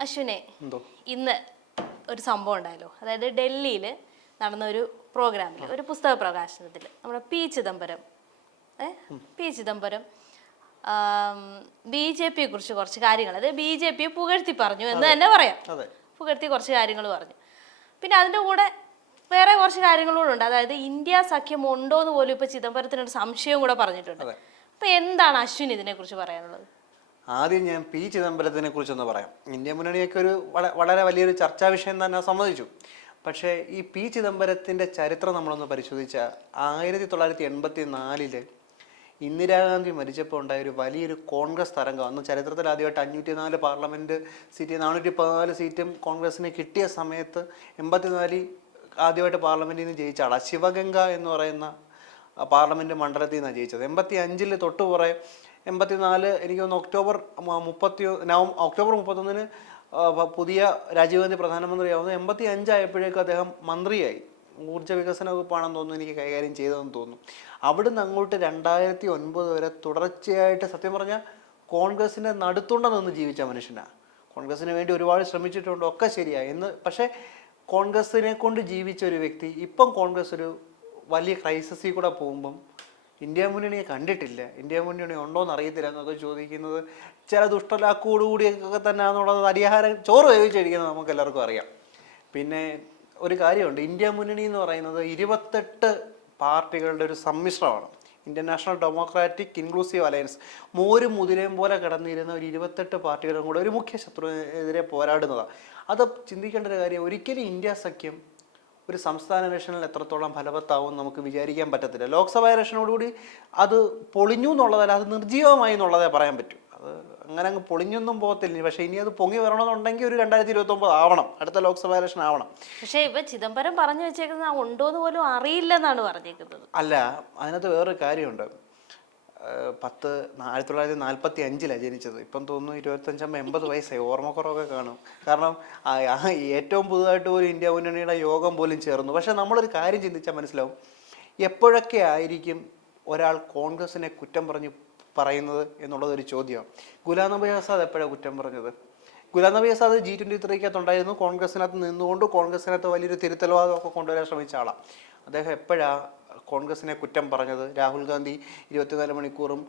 അശ്വിനെ ഇന്ന് ഒരു സംഭവം ഉണ്ടായല്ലോ. അതായത് ഡൽഹിയിൽ നടന്ന ഒരു പ്രോഗ്രാമിൽ ഒരു പുസ്തക പ്രകാശനത്തിൽ നമ്മുടെ പി ചിദംബരം. ഏ? പി ചിദംബരം. ബി ജെ പിയെ കുറിച്ച് കുറച്ച് കാര്യങ്ങൾ. അതായത് ബി ജെ പിയെ പുകഴ്ത്തി പറഞ്ഞു എന്ന് തന്നെ പറയാം. പുകഴ്ത്തി കുറച്ച് കാര്യങ്ങൾ പറഞ്ഞു. പിന്നെ അതിന്റെ കൂടെ വേറെ കുറച്ച് കാര്യങ്ങളും ഉണ്ട്. അതായത് ഇന്ത്യ സഖ്യം ഉണ്ടോ എന്ന് പോലും ഇപ്പൊ ചിദംബരത്തിനൊരു സംശയവും കൂടെ പറഞ്ഞിട്ടുണ്ട്. അപ്പൊ എന്താണ് അശ്വിൻ ഇതിനെക്കുറിച്ച് പറയാനുള്ളത്? ആദ്യം ഞാൻ പി ചിദംബരത്തിനെ കുറിച്ചൊന്ന് പറയാം. ഇന്ത്യ മുന്നണിയൊക്കെ ഒരു വള- വളരെ വലിയൊരു ചർച്ചാ വിഷയം തന്നെ സമ്മതിച്ചു. പക്ഷേ ഈ പി ചിദംബരത്തിന്റെ ചരിത്രം നമ്മളൊന്ന് പരിശോധിച്ചാൽ ആയിരത്തി തൊള്ളായിരത്തി എൺപത്തി നാലിൽ ഇന്ദിരാഗാന്ധി മരിച്ചപ്പോൾ ഉണ്ടായ ഒരു വലിയൊരു കോൺഗ്രസ് തരംഗം. അന്ന് ചരിത്രത്തിൽ ആദ്യമായിട്ട് അഞ്ഞൂറ്റി നാല് പാർലമെന്റ് സീറ്റ് നാനൂറ്റി പതിനാല് സീറ്റും കോൺഗ്രസിന് കിട്ടിയ സമയത്ത് എൺപത്തിനാലിൽ ആദ്യമായിട്ട് പാർലമെന്റിൽ നിന്ന് ജയിച്ച ആളാണ് ശിവഗംഗ എന്ന് പറയുന്ന പാർലമെന്റ് മണ്ഡലത്തിൽ നിന്നാണ് ജയിച്ചത്. എൺപത്തി അഞ്ചിൽ തൊട്ട് പുറേ എൺപത്തിനാല് എനിക്ക് തോന്നുന്നു ഒക്ടോബർ മുപ്പത്തി നവം ഒക്ടോബർ മുപ്പത്തൊന്നിന് പുതിയ രാജീവ് ഗാന്ധി പ്രധാനമന്ത്രിയാവുന്നു. എൺപത്തി അഞ്ചായപ്പോഴേക്കും അദ്ദേഹം മന്ത്രിയായി. ഊർജ വികസന വകുപ്പാണെന്ന് തോന്നുന്നു എനിക്ക് കൈകാര്യം ചെയ്തതെന്ന് തോന്നുന്നു. അവിടുന്ന് അങ്ങോട്ട് രണ്ടായിരത്തി ഒൻപത് വരെ തുടർച്ചയായിട്ട് സത്യം പറഞ്ഞാൽ കോൺഗ്രസിന്റെ നടുത്തുണ്ട നിന്ന് ജീവിച്ച മനുഷ്യനാണ് കോൺഗ്രസിന് വേണ്ടി ഒരുപാട് ശ്രമിച്ചിട്ടുണ്ട് ഒക്കെ ശരിയായി എന്ന് പക്ഷേ കോൺഗ്രസിനെ കൊണ്ട് ജീവിച്ച ഒരു വ്യക്തി ഇപ്പം കോൺഗ്രസ് ഒരു വലിയ ക്രൈസിസിൽ കൂടെ പോകുമ്പം ഇന്ത്യ മുന്നണിയെ കണ്ടിട്ടില്ല. ഇന്ത്യ മുന്നണി ഉണ്ടോ എന്ന് അറിയത്തില്ല എന്നൊക്കെ ചോദിക്കുന്നത് ചില ദുഷ്ടലാക്കോടുകൂടിയൊക്കെ തന്നെ എന്നുള്ളത് അരിഹാരം ചോറ് വേവിച്ചടിക്കുന്നത് നമുക്ക് എല്ലാവർക്കും അറിയാം. പിന്നെ ഒരു കാര്യമുണ്ട്. ഇന്ത്യ മുന്നണി എന്ന് പറയുന്നത് ഇരുപത്തെട്ട് പാർട്ടികളുടെ ഒരു സമ്മിശ്രമാണ്. Indian National Democratic Inclusive Alliance. മോരും മുതിരയും പോലെ കിടന്നിരുന്ന ഒരു ഇരുപത്തെട്ട് പാർട്ടികളും കൂടെ ഒരു മുഖ്യ ശത്രുവിനെതിരെ പോരാടുന്നതാണ് അത് ചിന്തിക്കേണ്ട ഒരു കാര്യം ഒരിക്കലും ഇന്ത്യ സഖ്യം ഒരു സംസ്ഥാന ഇലക്ഷനിൽ എത്രത്തോളം ഫലവത്താവും നമുക്ക് വിചാരിക്കാൻ പറ്റത്തില്ല. ലോക്സഭാ ഇലക്ഷനോടുകൂടി അത് പൊളിഞ്ഞു എന്നുള്ളതല്ല അത് നിർജീവമായി എന്നുള്ളതേ പറയാൻ പറ്റൂ. അത് അങ്ങനെ അങ്ങ് പൊളിഞ്ഞൊന്നും പോകത്തില്ല. പക്ഷെ ഇനി അത് പൊങ്ങി വരണമെന്നുണ്ടെങ്കിൽ ഒരു രണ്ടായിരത്തി ഇരുപത്തി ഒമ്പത് ആവണം. അടുത്ത ലോക്സഭാ ഇലക്ഷൻ ആവണം. പക്ഷേ ഇപ്പൊ ചിദംബരം പറഞ്ഞു വെച്ചേക്കുന്നത് ഉണ്ടോന്ന് പോലും അറിയില്ലെന്നാണ് പറഞ്ഞേക്കുന്നത്. അല്ല അതിനകത്ത് വേറൊരു കാര്യമുണ്ട്. പത്ത് ആയിരത്തി തൊള്ളായിരത്തി നാൽപ്പത്തി അഞ്ചിലാണ് ജനിച്ചത്. ഇപ്പം തോന്നുന്നു ഇരുപത്തഞ്ചാകുമ്പോൾ എൺപത് വയസ്സായി. ഓർമ്മക്കുറവൊക്കെ കാണും. കാരണം ഏറ്റവും പുതുതായിട്ട് ഒരു ഇന്ത്യ മുന്നണിയുടെ യോഗം പോലും ചേർന്നു. പക്ഷെ നമ്മളൊരു കാര്യം ചിന്തിച്ചാൽ മനസ്സിലാവും. എപ്പോഴൊക്കെ ആയിരിക്കും ഒരാൾ കോൺഗ്രസിനെ കുറ്റം പറഞ്ഞ് പറയുന്നത് എന്നുള്ളത് ഒരു ചോദ്യമാണ്. ഗുലാം നബി ആസാദ് എപ്പോഴാണ് കുറ്റം പറഞ്ഞത്? ഗുലാം നബി ആസാദ് ജി ട്വന്റി ത്രീക്കകത്തുണ്ടായിരുന്നു കോൺഗ്രസിനകത്ത് നിന്നുകൊണ്ട് കോൺഗ്രസിനകത്ത് വലിയൊരു തിരുത്തലവാദമൊക്കെ കൊണ്ടുവരാൻ ശ്രമിച്ച ആളാണ് അദ്ദേഹം എപ്പോഴാണ് കോൺഗ്രസിനെ കുറ്റം പറഞ്ഞത് രാഹുൽ ഗാന്ധി ഇരുപത്തിനാല് മണിക്കൂറും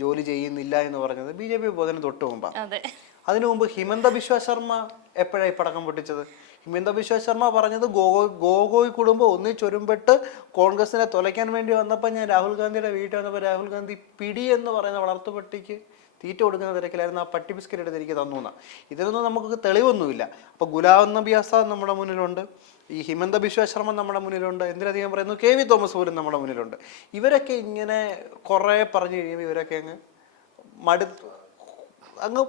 ജോലി ചെയ്യുന്നില്ല എന്ന് പറഞ്ഞത് ബി ജെ പി പോകുന്നതിന് തൊട്ട് മുമ്പാണ് അതെ. അതിനു മുമ്പ് ഹിമന്ത ബിശ്വ ശർമ്മ എപ്പോഴാണ് ഈ പടക്കം പൊട്ടിച്ചത്? ഹിമന്ത ബിശ്വ ശർമ്മ പറഞ്ഞത് ഗോഗോയ് ഗോഗോയ് കുടുംബം ഒന്നിച്ചൊരുമ്പെട്ട് കോൺഗ്രസിനെ തുലയ്ക്കാൻ വേണ്ടി വന്നപ്പോൾ ഞാൻ രാഹുൽ ഗാന്ധിയുടെ വീട്ടിൽ വന്നപ്പോൾ രാഹുൽ ഗാന്ധി പിടി എന്ന് പറയുന്ന വളർത്തുപട്ടിക്ക് തീറ്റ കൊടുക്കുന്ന തിരക്കിലായിരുന്നു. ആ പട്ടി ബിസ്ക്കറ്റ് എടുത്ത് എനിക്ക് തന്നു എന്നാണ് ഇതിനൊന്നും നമുക്ക് തെളിവൊന്നുമില്ല. അപ്പോൾ ഗുലാം നബി ആസാദ് നമ്മുടെ മുന്നിലുണ്ട്. ഈ ഹിമന്ത ബിശ്വ ശർമ്മ നമ്മുടെ മുന്നിലുണ്ട്. എന്തിനധികം പറയുന്നു? കെ വി തോമസ് പോലും നമ്മുടെ മുന്നിലുണ്ട്. ഇവരൊക്കെ ഇങ്ങനെ കുറേ പറഞ്ഞു കഴിയുമ്പോൾ ഇവരൊക്കെ അങ്ങ് മടു അങ്ങ്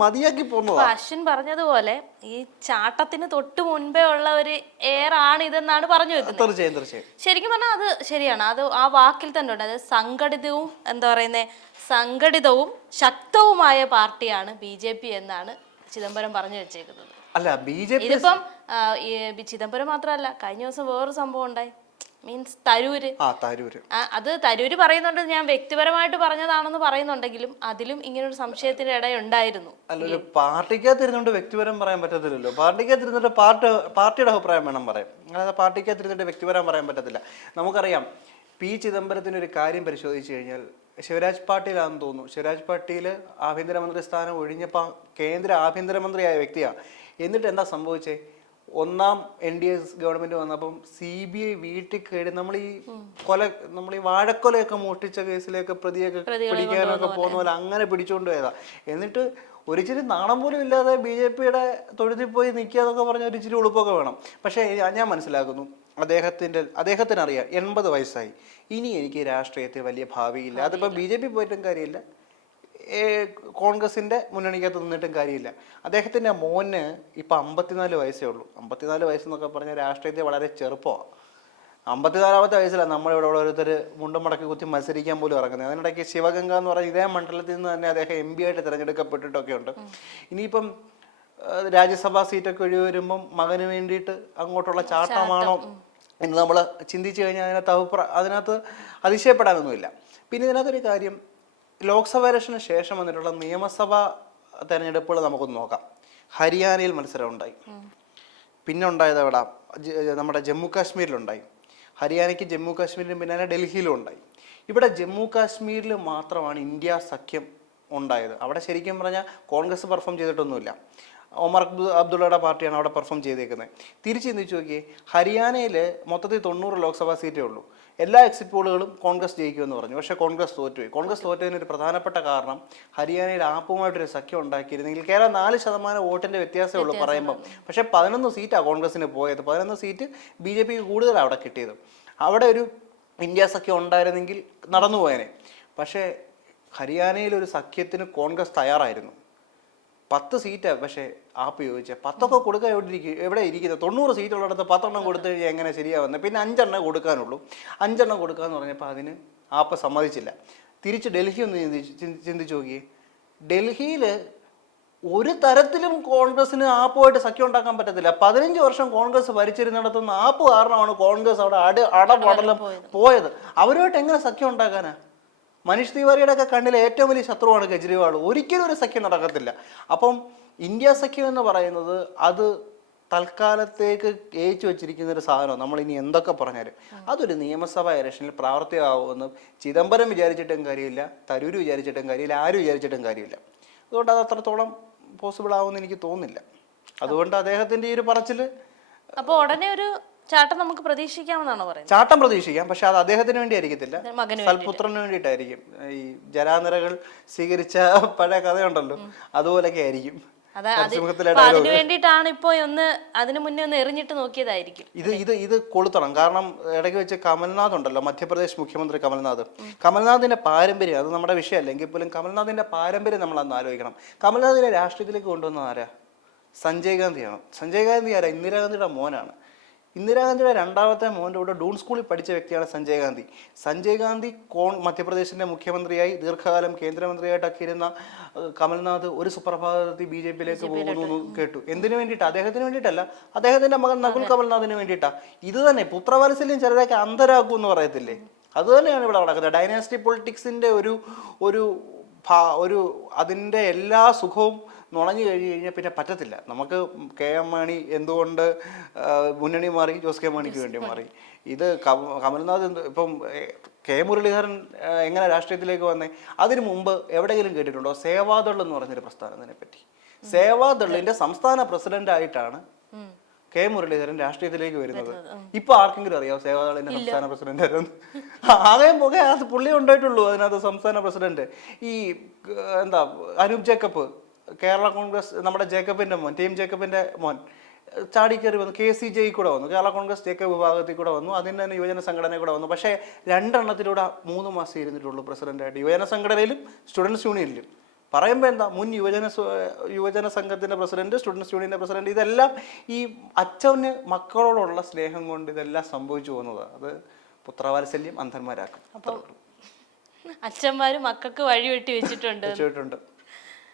മതിയാക്കി പോകുന്നതാ അശ്വിൻ പറഞ്ഞതുപോലെ ഈ ചാട്ടത്തിന് തൊട്ട് മുൻപേ ഉള്ള ഒരു എയർ ആണ് ഇതെന്നാണ് പറഞ്ഞു വെക്കുന്നത്. തീർച്ചയായും തീർച്ചയായും. ശരിക്കും പറഞ്ഞാൽ അത് ശരിയാണ്. അത് ആ വാക്കിൽ തന്നെ ഉണ്ട്. അതായത് സംഘടിതവും എന്താ പറയുന്നത് സംഘടിതവും ശക്തവുമായ പാർട്ടിയാണ് ബി ജെ പി എന്നാണ് ചിദംബരം പറഞ്ഞു വെച്ചേക്കുന്നത്. അല്ല ബി ജെ പി ഇതിപ്പം ചിദംബരം മാത്രമല്ല കഴിഞ്ഞ ദിവസം വേറൊരു സംഭവം ഉണ്ടായി. മീൻസ് തരൂര്. ആ തരൂര്. അത് തരൂര് പറയുന്നുണ്ട്. ഞാൻ വ്യക്തിപരമായിട്ട് പറഞ്ഞതാണെന്ന് പറയുന്നുണ്ടെങ്കിലും അതിലും ഇങ്ങനൊരു സംശയത്തിന്റെ ഇടയുണ്ടായിരുന്നു. അല്ലല്ലോ പാർട്ടിക്കകത്തിരുന്നുകൊണ്ട് വ്യക്തിപരം പറയാൻ പറ്റത്തില്ലല്ലോ. പാർട്ടിക്കകത്തിരുന്നിട്ട് പാർട്ടി പാർട്ടിയുടെ അഭിപ്രായം വേണം പറയാം അല്ലാതെ പാർട്ടിക്കകത്തിരുന്നിട്ട് വ്യക്തിപരം പറയാൻ പറ്റത്തില്ല. നമുക്കറിയാം പി. ചിദംബരത്തിന് ഒരു കാര്യം പരിശോധിച്ചു കഴിഞ്ഞാൽ ശിവരാജ് പാട്ടീലാണെന്ന് തോന്നുന്നു. ശിവരാജ് പാട്ടീൽ ആഭ്യന്തരമന്ത്രി സ്ഥാനം ഒഴിഞ്ഞപ്പോൾ കേന്ദ്ര ആഭ്യന്തരമന്ത്രിയായ വ്യക്തിയാണ് എന്നിട്ട് എന്താ സംഭവിച്ചേ? ഒന്നാം എൻ ഡി എസ് ഗവൺമെന്റ് വന്നപ്പം സി ബി ഐ വീട്ടിൽ കയറി നമ്മൾ ഈ കൊല നമ്മൾ ഈ വാഴക്കൊലയൊക്കെ മോഷ്ടിച്ച കേസിലൊക്കെ പ്രതിയൊക്കെ പിടിക്കാനൊക്കെ പോകുന്ന പോലെ. അങ്ങനെ പിടിച്ചുകൊണ്ട് പോയതാ. എന്നിട്ട് ഒരിച്ചിരി നാണം പോലും ഇല്ലാതെ ബി ജെ പിയുടെ തൊഴുത്തിൽ പോയി നിൽക്കുക എന്നൊക്കെ പറഞ്ഞ ഒരിച്ചിരി ഉളുപ്പൊക്കെ വേണം. പക്ഷേ ഞാൻ മനസ്സിലാക്കുന്നു. അദ്ദേഹത്തിന്റെ അദ്ദേഹത്തിനറിയാം എൺപത് വയസ്സായി. ഇനി എനിക്ക് രാഷ്ട്രീയത്തിൽ വലിയ ഭാവിയില്ല. അതിപ്പോൾ ബി ജെ പി പോയിട്ടും കാര്യമില്ല. ഏ, കോൺഗ്രസിന്റെ മുന്നണിക്കകത്ത് നിന്നിട്ടും കാര്യമില്ല. അദ്ദേഹത്തിന്റെ മോന് ഇപ്പം അമ്പത്തിനാല് വയസ്സേ ഉള്ളൂ. അമ്പത്തിനാല് വയസ്സെന്നൊക്കെ പറഞ്ഞാൽ രാഷ്ട്രീയത്തെ വളരെ ചെറുപ്പമാണ് അമ്പത്തിനാലാമത്തെ വയസ്സിലാണ് നമ്മളിവിടെ ഓരോരുത്തർ മുണ്ടും മടക്കി കുത്തി മത്സരിക്കാൻ പോലും ഇറങ്ങുന്നത്. അതിനിടയ്ക്ക് ശിവഗംഗ എന്ന് പറഞ്ഞാൽ ഇതേ മണ്ഡലത്തിൽ നിന്ന് തന്നെ അദ്ദേഹം എം പി ആയിട്ട് തിരഞ്ഞെടുക്കപ്പെട്ടിട്ടൊക്കെ ഉണ്ട്. ഇനിയിപ്പം രാജ്യസഭാ സീറ്റൊക്കെ ഒഴിവ് വരുമ്പം മകന് വേണ്ടിയിട്ട് അങ്ങോട്ടുള്ള ചാട്ടമാണോ എന്ന് നമ്മൾ ചിന്തിച്ചു കഴിഞ്ഞാൽ അതിനകത്ത് അഭിപ്രായ അതിനകത്ത് അതിശയപ്പെടാനൊന്നുമില്ല. പിന്നെ ഇതിനകത്തൊരു കാര്യം ലോക്സഭ ഇലക്ഷന് ശേഷം വന്നിട്ടുള്ള നിയമസഭാ തെരഞ്ഞെടുപ്പുകൾ നമുക്കൊന്ന് നോക്കാം. ഹരിയാനയിൽ മത്സരം ഉണ്ടായി പിന്നെ ഉണ്ടായത് എവിടെ? നമ്മുടെ ജമ്മു കാശ്മീരിലുണ്ടായി. ഹരിയാനയ്ക്ക് ജമ്മു കാശ്മീരിലും പിന്നാലെ ഡൽഹിയിലും ഉണ്ടായി. ഇവിടെ ജമ്മു കാശ്മീരിൽ മാത്രമാണ് ഇന്ത്യ സഖ്യം ഉണ്ടായത്. അവിടെ ശരിക്കും പറഞ്ഞാൽ കോൺഗ്രസ് പെർഫോം ചെയ്തിട്ടൊന്നുമില്ല. ഒമർ അബ്ദു അബ്ദുള്ളയുടെ പാർട്ടിയാണ് അവിടെ പെർഫോം ചെയ്തേക്കുന്നത്. തിരിച്ച് ചിന്തിച്ച് നോക്കിയേ ഹരിയാനയിൽ മൊത്തത്തിൽ തൊണ്ണൂറ് ലോക്സഭാ സീറ്റേ ഉള്ളൂ. എല്ലാ എക്സിറ്റ് പോളുകളും കോൺഗ്രസ് ജയിക്കുമെന്ന് പറഞ്ഞു. പക്ഷേ കോൺഗ്രസ് തോറ്റുപോയി. കോൺഗ്രസ് തോറ്റതിന് ഒരു പ്രധാനപ്പെട്ട കാരണം ഹരിയാനയിൽ ആപ്പുമായിട്ടൊരു സഖ്യം ഉണ്ടാക്കിയിരുന്നെങ്കിൽ കേരളം നാല് ശതമാനം വോട്ടിന്റെ വ്യത്യാസമേ ഉള്ളൂ പറയുമ്പം. പക്ഷേ പതിനൊന്ന് സീറ്റാണ് കോൺഗ്രസിന് പോയത്. പതിനൊന്ന് സീറ്റ് ബി ജെ പിക്ക് കൂടുതലാണ് അവിടെ കിട്ടിയത്. അവിടെ ഒരു ഇന്ത്യ സഖ്യം ഉണ്ടായിരുന്നെങ്കിൽ നടന്നു പോയേനെ പക്ഷേ ഹരിയാനയിൽ ഒരു സഖ്യത്തിന് കോൺഗ്രസ് തയ്യാറായിരുന്നു. പത്ത് സീറ്റാണ് പക്ഷേ ആപ്പ് ചോദിച്ചാൽ പത്തൊക്കെ കൊടുക്കാൻ എവിടെ ഇരിക്കും എവിടെ ഇരിക്കുന്നത് തൊണ്ണൂറ് സീറ്റുള്ളിടത്ത് പത്തെണ്ണം കൊടുത്തു കഴിഞ്ഞാൽ എങ്ങനെ ശരിയാവുന്നത് പിന്നെ അഞ്ചെണ്ണം കൊടുക്കാനുള്ളൂ. അഞ്ചെണ്ണം കൊടുക്കാന്ന് പറഞ്ഞപ്പോൾ അതിന് ആപ്പ് സമ്മതിച്ചില്ല. തിരിച്ച് ഡൽഹി ഒന്ന് ചിന്തിച്ച് ചിന്തി- ചിന്തിച്ച് നോക്കിയേ. ഡൽഹിയിൽ ഒരു തരത്തിലും കോൺഗ്രസിന് ആപ്പുമായിട്ട് സഖ്യം ഉണ്ടാക്കാൻ പറ്റത്തില്ല. പതിനഞ്ച് വർഷം കോൺഗ്രസ് ഭരിച്ചിരുന്നിടത്തുനിന്ന് ആപ്പ് കാരണമാണ് കോൺഗ്രസ് അവിടെ അട അടപടലം പോയത്. അവരുമായിട്ട് എങ്ങനെ സഖ്യം ഉണ്ടാക്കാനാ? മനീഷ് തിവാരിയുടെ ഒക്കെ കണ്ണിലെ ഏറ്റവും വലിയ ശത്രുവാണ് കെജ്രിവാൾ. ഒരിക്കലും ഒരു സഖ്യം നടക്കത്തില്ല. അപ്പം ഇന്ത്യ സഖ്യം എന്ന് പറയുന്നത് അത് തൽക്കാലത്തേക്ക് ഏച്ചു വെച്ചിരിക്കുന്ന ഒരു സാധനം നമ്മൾ ഇനി എന്തൊക്കെ പറഞ്ഞാലും. അതൊരു നിയമസഭാ ഇലക്ഷനിൽ പ്രാവർത്തികമാവുമെന്ന് ചിദംബരം വിചാരിച്ചിട്ടും കാര്യമില്ല തരൂർ വിചാരിച്ചിട്ടും കാര്യമില്ല ആരും വിചാരിച്ചിട്ടും കാര്യമില്ല. അതുകൊണ്ട് അത് അത്രത്തോളം പോസിബിൾ ആവുമെന്ന് എനിക്ക് തോന്നുന്നില്ല. അതുകൊണ്ട് അദ്ദേഹത്തിന്റെ ഈ ഒരു പറച്ചിൽ അപ്പോൾ ഉടനെ ഒരു ചാട്ടം നമുക്ക് പ്രതീക്ഷിക്കാമെന്നാണോ പറയുന്നത്? ചാട്ടം പ്രതീക്ഷിക്കാം പക്ഷെ അത് അദ്ദേഹത്തിന് വേണ്ടി ആയിരിക്കത്തില്ല മകന് സൽപുത്രന് വേണ്ടിയിട്ടായിരിക്കും. ഈ ജരാനിരകൾ സ്വീകരിച്ച പഴയ കഥയുണ്ടല്ലോ അതുപോലൊക്കെ ആയിരിക്കും. അതിനു വേണ്ടിയിട്ടാണ് ഇപ്പോ ഒന്ന് അതിനു മുന്നേ ഒന്ന് എറിഞ്ഞിട്ട് നോക്കിയതായിരിക്കും. ഇത് ഇത് ഇത് കൊളുത്തണം. കാരണം ഇടയ്ക്ക് വെച്ച് കമൽനാഥ് ഉണ്ടല്ലോ മധ്യപ്രദേശ് മുഖ്യമന്ത്രി കമൽനാഥ്. കമൽനാഥിന്റെ പാരമ്പര്യം അത് നമ്മുടെ വിഷയമല്ല എങ്കിൽ പോലും കമൽനാഥിന്റെ പാരമ്പര്യം നമ്മൾ അന്ന് ആലോചിക്കണം. കമൽനാഥിനെ രാഷ്ട്രീയത്തിലേക്ക് കൊണ്ടുവന്ന ആരാ? സഞ്ജയ് ഗാന്ധിയാണ്? സഞ്ജയ് ഗാന്ധി ആരാ? ഇന്ദിരാഗാന്ധിയുടെ മോനാണ്. ഇന്ദിരാഗാന്ധിയുടെ രണ്ടാമത്തെ മോന്റെ കൂടെ ഡൂൺ സ്കൂളിൽ പഠിച്ച വ്യക്തിയാണ് സഞ്ജയ് ഗാന്ധി. സഞ്ജയ് ഗാന്ധി കോൺ മധ്യപ്രദേശിന്റെ മുഖ്യമന്ത്രിയായി ദീർഘകാലം കേന്ദ്രമന്ത്രിയായിട്ടൊക്കെ ഇരുന്ന കമൽനാഥ് ഒരു സുപ്രഭാതത്തിൽ ബി ജെ പിയിലേക്ക് പോകുന്നു എന്ന് കേട്ടു. എന്തിനു വേണ്ടിയിട്ട്? അദ്ദേഹത്തിന് വേണ്ടിയിട്ടല്ല. അദ്ദേഹത്തിന്റെ മകൻ നകുൽ കമൽനാഥിന് വേണ്ടിയിട്ടാണ് ഇത് തന്നെ പുത്രവാത്സല്യം ചിലരൊക്കെ അന്തരാക്കും എന്ന് പറയത്തില്ലേ? അത് തന്നെയാണ് ഇവിടെ നടക്കുന്നത്. ഡൈനാസ്റ്റി പൊളിറ്റിക്സിന്റെ ഒരു ഒരു ഒരു അതിന്റെ എല്ലാ സുഖവും നുണഞ്ഞു കഴിഞ്ഞ് കഴിഞ്ഞാൽ പിന്നെ പറ്റത്തില്ല. നമുക്ക് കെ എം മാണി എന്തുകൊണ്ട് മുന്നണി മാറി ജോസ് കെ മാണിക്ക് വേണ്ടി മാറി? ഇത് കമ- കമൽനാഥ് എന്ത് ഇപ്പം കെ മുരളീധരൻ എങ്ങനെ രാഷ്ട്രീയത്തിലേക്ക് വന്നേ? അതിനു മുമ്പ് എവിടെയെങ്കിലും കേട്ടിട്ടുണ്ടോ? സേവാദൾ എന്ന് പറഞ്ഞൊരു പ്രസ്ഥാനത്തിനെ പറ്റി സേവാദളിന്റെ സംസ്ഥാന പ്രസിഡന്റ് ആയിട്ടാണ് കെ മുരളീധരൻ രാഷ്ട്രീയത്തിലേക്ക് വരുന്നത്. ഇപ്പൊ ആർക്കെങ്കിലും അറിയാമോ സേവാദളിന്റെ സംസ്ഥാന പ്രസിഡന്റ് ആയിരുന്നു ആകെ പുള്ളി ഉണ്ടായിട്ടുള്ളൂ അതിനകത്ത് സംസ്ഥാന പ്രസിഡന്റ്. ഈ എന്താ അനൂപ് ജേക്കബ് കേരള കോൺഗ്രസ് നമ്മുടെ ജേക്കബിന്റെ മോൻ ടീം ജേക്കബിന്റെ മോൻ ചാടിക്കേറി ചാടിക്കയറി വന്നു. കെ സി ജെ കൂടെ വന്നു. കേരള കോൺഗ്രസ് ജേക്കബ് വിഭാഗത്തിൽ കൂടെ വന്നു. അതിന് തന്നെ യുവജന സംഘടന കൂടെ വന്നു. പക്ഷേ രണ്ടെണ്ണത്തിലൂടെ മൂന്ന് മാസം ഇരുന്നിട്ടുള്ളൂ പ്രസിഡന്റായിട്ട്. യുവജന സംഘടനയിലും സ്റ്റുഡൻസ് യൂണിയനിലും. പറയുമ്പോൾ എന്താ? മുൻ യുവജന യുവജന സംഘത്തിന്റെ പ്രസിഡന്റ് സ്റ്റുഡൻസ് യൂണിയന്റെ പ്രസിഡന്റ് ഇതെല്ലാം ഈ അച്ഛന് മക്കളോടുള്ള സ്നേഹം കൊണ്ട് ഇതെല്ലാം സംഭവിച്ചു പോകുന്നത്. അത് പുത്രവാത്സല്യം അന്ധന്മാരാക്കും. അപ്പം അച്ഛന്മാർ മക്കൾക്ക് വഴി വെട്ടി വെച്ചിട്ടുണ്ട്. തീർച്ചയായിട്ടുണ്ട്